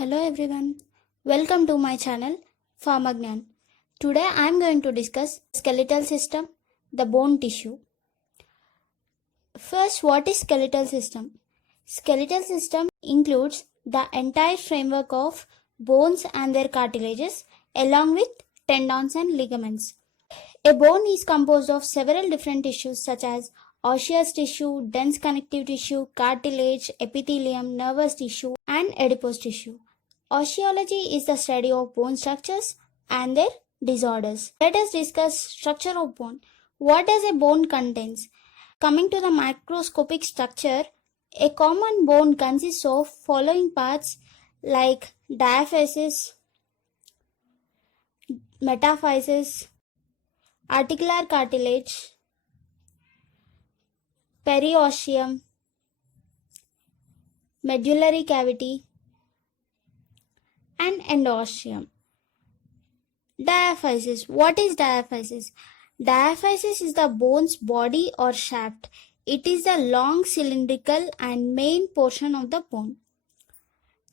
Hello everyone, welcome to my channel PharmaGnyan. Today I am going to discuss skeletal system, the bone tissue. First, what is skeletal system? Skeletal system includes the entire framework of bones and their cartilages along with tendons and ligaments. A bone is composed of several different tissues such as osseous tissue, dense connective tissue, cartilage, epithelium, nervous tissue, and adipose tissue. Osteology is the study of bone structures and their disorders. Let us discuss structure of bone. What does a bone contains? Coming to the microscopic structure, a common bone consists of following parts like diaphysis, metaphysis, articular cartilage, periosseum, medullary cavity, and endosteum. Diaphysis. What is diaphysis? Diaphysis is the bone's body or shaft. It is the long cylindrical and main portion of the bone.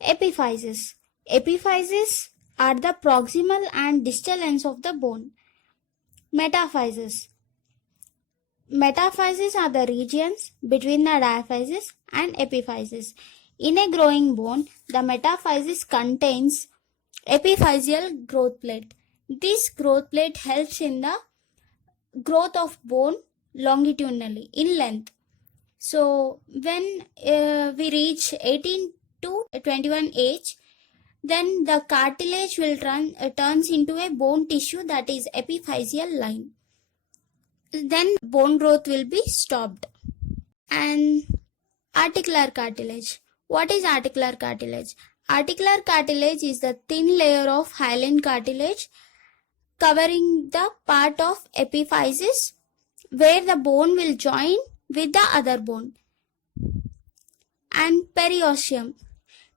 Epiphysis. Epiphyses are the proximal and distal ends of the bone. Metaphysis. Metaphyses are the regions between the diaphysis and epiphysis. In a growing bone, the metaphysis contains epiphyseal growth plate. This growth plate helps in the growth of bone longitudinally in length. So when we reach 18 to 21 age, then the cartilage will turns into a bone tissue, that is epiphyseal line. Then bone growth will be stopped. And articular cartilage. What is articular cartilage? Articular cartilage is the thin layer of hyaline cartilage covering the part of epiphysis where the bone will join with the other bone. And periosseum.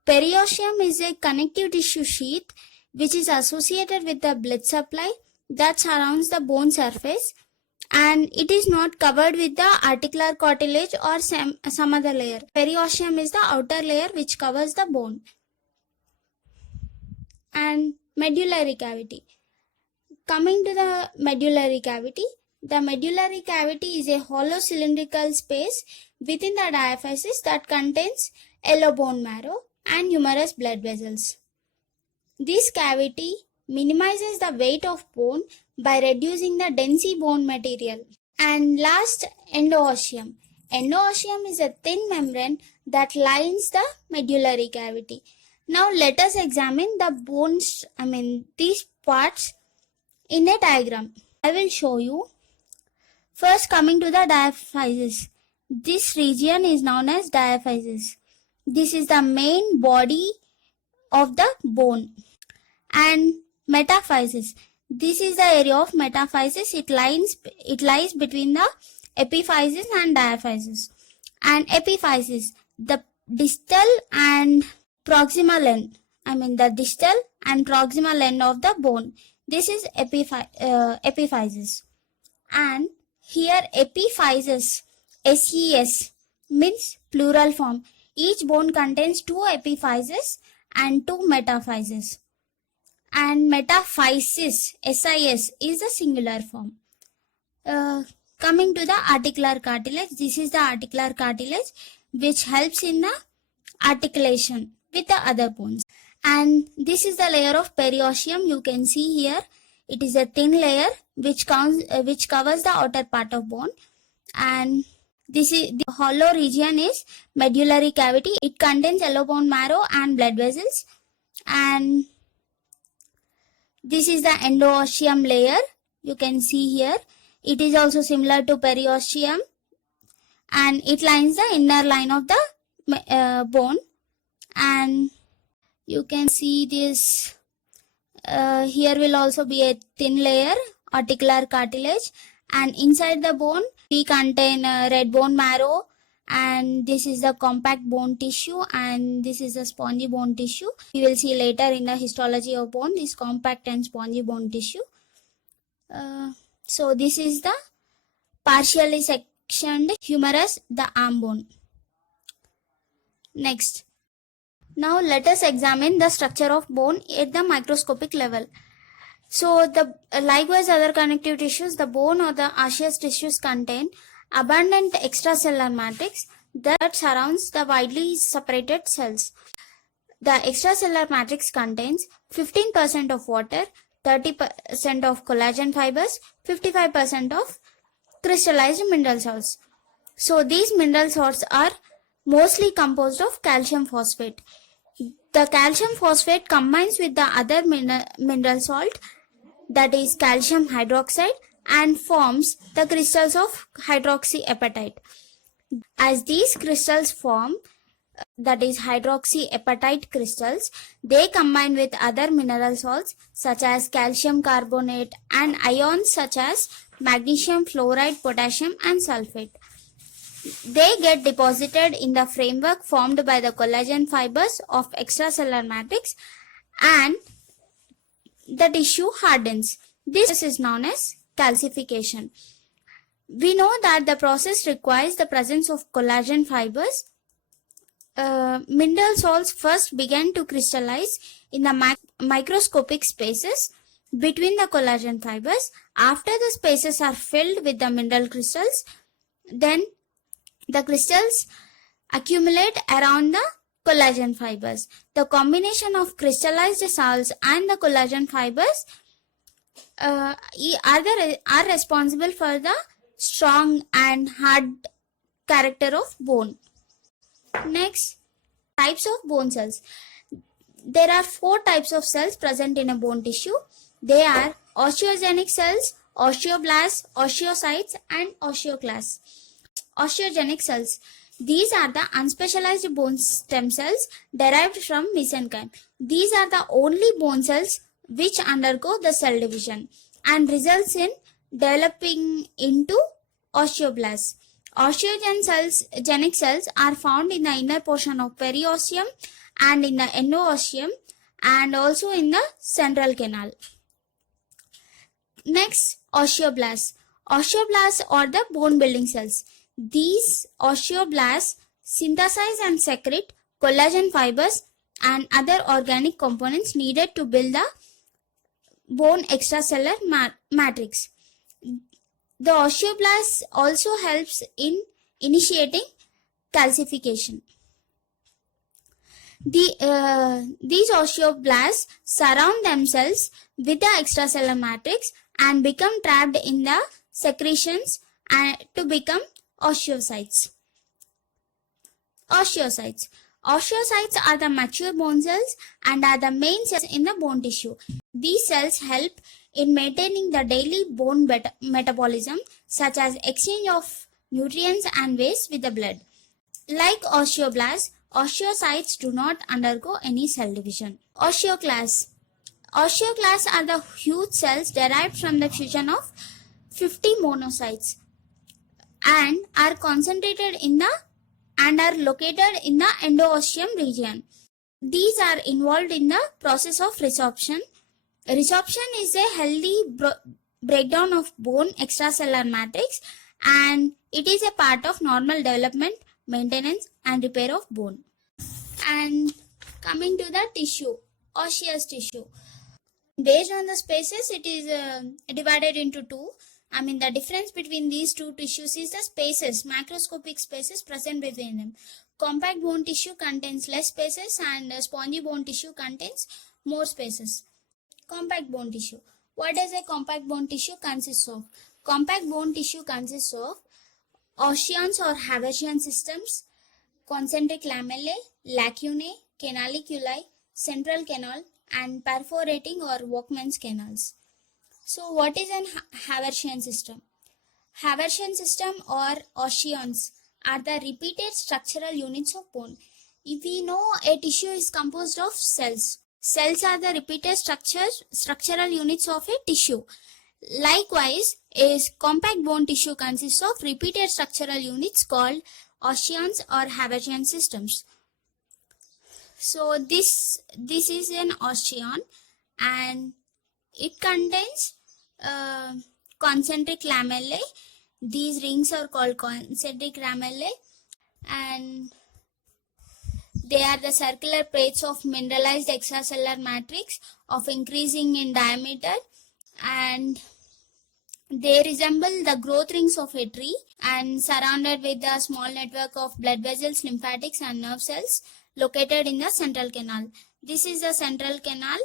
Periosseum is a connective tissue sheath which is associated with the blood supply that surrounds the bone surface, and it is not covered with the articular cartilage or some other layer. Periosseum is the outer layer which covers the bone. And medullary cavity. Coming to the medullary cavity is a hollow cylindrical space within the diaphysis that contains yellow bone marrow and numerous blood vessels. This cavity minimizes the weight of bone by reducing the density bone material. And last, endosteum. Endosteum is a thin membrane that lines the medullary cavity. Now let us examine the bones, these parts in a diagram. I will show you. First, coming to the diaphysis. This region is known as diaphysis. This is the main body of the bone. And metaphysis. This is the area of metaphysis. It lies between the epiphysis and diaphysis. And epiphysis, the distal and proximal end. The distal and proximal end of the bone. This is epiphysis. And here epiphysis, SES, means plural form. Each bone contains 2 epiphyses and 2 metaphyses. And metaphysis, SIS, is the singular form. Coming to the articular cartilage, this is the articular cartilage which helps in the articulation with the other bones. And this is the layer of periosseum. You can see here, it is a thin layer which covers the outer part of bone. And this is the hollow region is medullary cavity. It contains yellow bone marrow and blood vessels. And this is the endosteum layer. You can see here. It is also similar to periosseum, and it lines the inner line of the bone. And you can see this. Here will also be a thin layer, articular cartilage, and inside the bone we contain red bone marrow, and this is the compact bone tissue, and this is the spongy bone tissue. We will see later in the histology of bone this compact and spongy bone tissue. So this is the partially sectioned humerus, the arm bone. Next, Now let us examine the structure of bone at the microscopic level. So likewise other connective tissues, the bone or the osseous tissues contain abundant extracellular matrix that surrounds the widely separated cells. The extracellular matrix contains 15% of water, 30% of collagen fibers, 55% of crystallized mineral salts. So these mineral salts are mostly composed of calcium phosphate. The calcium phosphate combines with the other mineral salt, that is calcium hydroxide, and forms the crystals of hydroxyapatite. As these crystals form, that is hydroxyapatite crystals, they combine with other mineral salts such as calcium carbonate and ions such as magnesium fluoride, potassium and sulfate. They get deposited in the framework formed by the collagen fibers of extracellular matrix and the tissue hardens. This is known as calcification. We know that the process requires the presence of collagen fibers. Mineral salts first began to crystallize in the microscopic spaces between the collagen fibers. After the spaces are filled with the mineral crystals, then the crystals accumulate around the collagen fibers. The combination of crystallized salts and the collagen fibers are responsible for the strong and hard character of bone. Next, types of bone cells. There are 4 types of cells present in a bone tissue. They are osteogenic cells, osteoblasts, osteocytes and osteoclasts. Osteogenic cells. These are the unspecialized bone stem cells derived from mesenchyme. These are the only bone cells which undergo the cell division and results in developing into osteoblasts. Osteogenic cells are found in the inner portion of periosteum and in the endoosteum and also in the central canal. Next, osteoblasts. Osteoblasts are the bone building cells. These osteoblasts synthesize and secrete collagen fibers and other organic components needed to build the bone extracellular matrix. The osteoblast also helps in initiating calcification. These osteoblasts surround themselves with the extracellular matrix and become trapped in the secretions and to become osteocytes. Osteocytes are the mature bone cells and are the main cells in the bone tissue. These cells help in maintaining the daily bone metabolism, such as exchange of nutrients and waste with the blood. Like osteoblasts, osteocytes do not undergo any cell division. Osteoclasts are the huge cells derived from the fusion of 50 monocytes and are concentrated in the and are located in the endoosteum region. These are involved in the process of resorption. Resorption is a healthy breakdown of bone extracellular matrix and it is a part of normal development, maintenance and repair of bone. And coming to the tissue, osseous tissue. Based on the spaces, it is divided into 2. The difference between these 2 tissues is the spaces, microscopic spaces present between them. Compact bone tissue contains less spaces and spongy bone tissue contains more spaces. Compact bone tissue. What does a compact bone tissue consist of? Compact bone tissue consists of osteons or Haversian systems, concentric lamellae, lacunae, canaliculi, central canal, and perforating or Walkman's canals. So what is an Haversian system? Haversian system or osteons are the repeated structural units of bone. If we know a tissue is composed of cells, cells are the repeated structural units of a tissue. Likewise, a compact bone tissue consists of repeated structural units called osteons or Haversian systems. So this is an osteon and it contains concentric lamellae. These rings are called concentric lamellae and They are the circular plates of mineralized extracellular matrix of increasing in diameter, and they resemble the growth rings of a tree and surrounded with a small network of blood vessels, lymphatics and nerve cells located in the central canal. This is the central canal.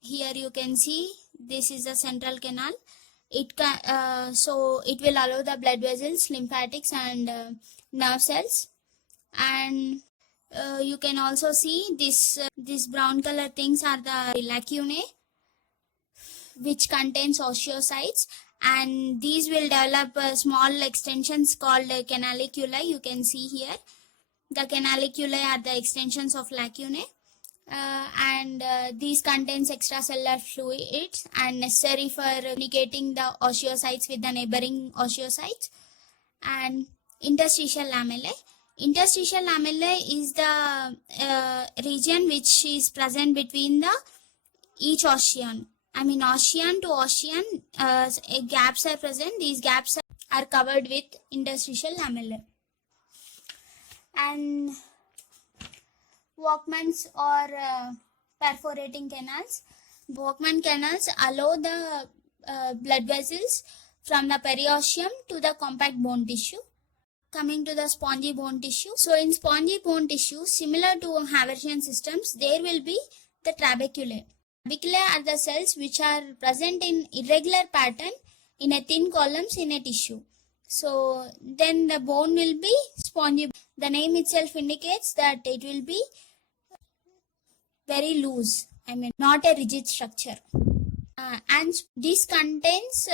Here you can see this is the central canal. So it will allow the blood vessels, lymphatics and nerve cells. And you can also see this brown color things are the lacunae, which contains osteocytes, and these will develop small extensions called canaliculi. You can see here the canaliculi are the extensions of lacunae, and these contains extracellular fluids and necessary for communicating the osteocytes with the neighboring osteocytes. And interstitial lamellae. Interstitial lamellae is the region which is present between the each osteon. I mean, osteon to osteon, gaps are present. These gaps are covered with interstitial lamellae. And Walkmans or perforating canals. Walkman canals allow the blood vessels from the periosteum to the compact bone tissue. Coming to the spongy bone tissue. So in spongy bone tissue, similar to Haversian systems, there will be the trabeculae. Trabeculae are the cells which are present in irregular pattern in a thin columns in a tissue. So then the bone will be spongy. The name itself indicates that it will be very loose. I mean, not a rigid structure. And this contains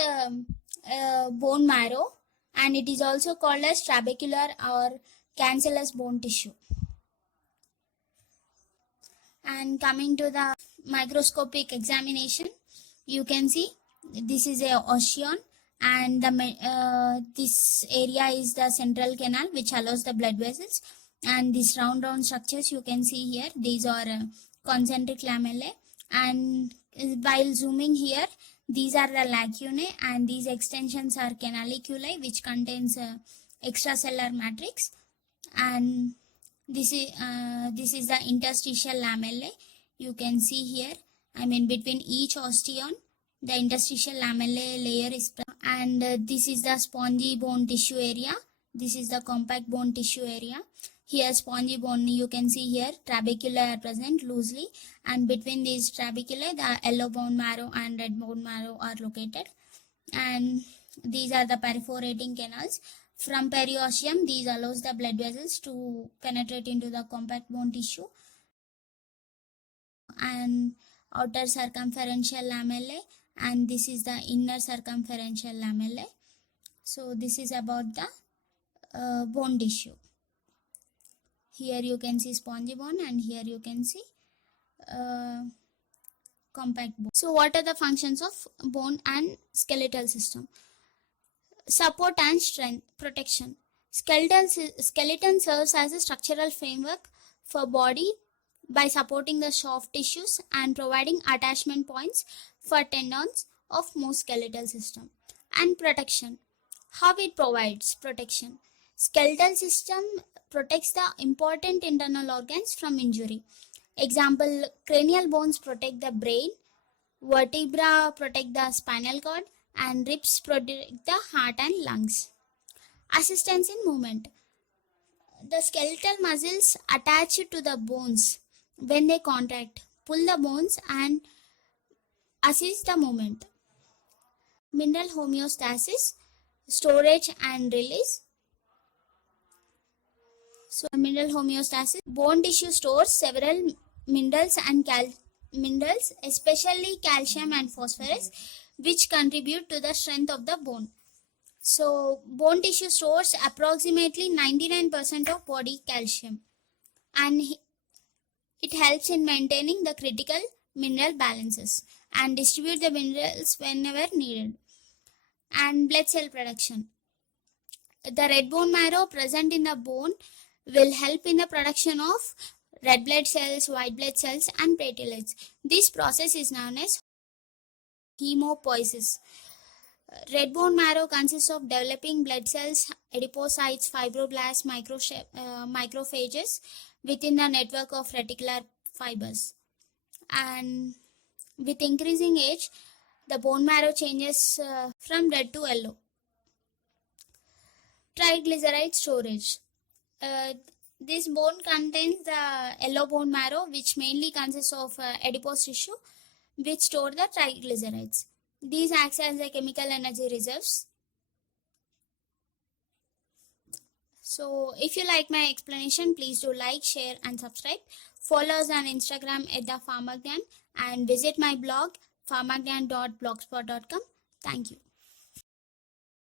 bone marrow, and it is also called as trabecular or cancellous bone tissue. And coming to the microscopic examination, you can see this is a osteon, and this area is the central canal which allows the blood vessels, and these round structures you can see here, these are concentric lamellae, and while zooming here, these are the lacunae, and these extensions are canaliculi which contains extracellular matrix, and this is the interstitial lamellae. You can see here, I mean, between each osteon the interstitial lamellae layer is present. And this is the spongy bone tissue area. This is the compact bone tissue area. Here spongy bone, you can see here trabeculae are present loosely, and between these trabeculae the yellow bone marrow and red bone marrow are located. And these are the perforating canals. From periosteum, these allows the blood vessels to penetrate into the compact bone tissue. And outer circumferential lamellae, and this is the inner circumferential lamellae. So this is about the bone tissue. Here you can see spongy bone, and here you can see compact bone. So what are the functions of bone and skeletal system? Support and strength, protection. Skeleton serves as a structural framework for body by supporting the soft tissues and providing attachment points for tendons of most skeletal system. And protection. How it provides protection? Skeletal system protects the important internal organs from injury. Example, cranial bones protect the brain, vertebra protect the spinal cord, and ribs protect the heart and lungs. Assistance in movement. The skeletal muscles attached to the bones, when they contract, pull the bones and assist the movement. Mineral homeostasis, storage and release. So mineral homeostasis, bone tissue stores several minerals and minerals, especially calcium and phosphorus, which contribute to the strength of the bone. So bone tissue stores approximately 99% of body calcium, and it helps in maintaining the critical mineral balances and distribute the minerals whenever needed. And blood cell production. The red bone marrow present in the bone will help in the production of red blood cells, white blood cells, and platelets. This process is known as hemopoiesis. Red bone marrow consists of developing blood cells, adipocytes, fibroblasts, macrophages, within the network of reticular fibers. And with increasing age, the bone marrow changes from red to yellow. Triglyceride storage. Uh, this bone contains the yellow bone marrow, which mainly consists of adipose tissue, which store the triglycerides. These act as a chemical energy reserves. So if you like my explanation, please do like, share and subscribe. Follow us on Instagram at the PharmaGnyan and visit my blog pharmagnan.blogspot.com. Thank you.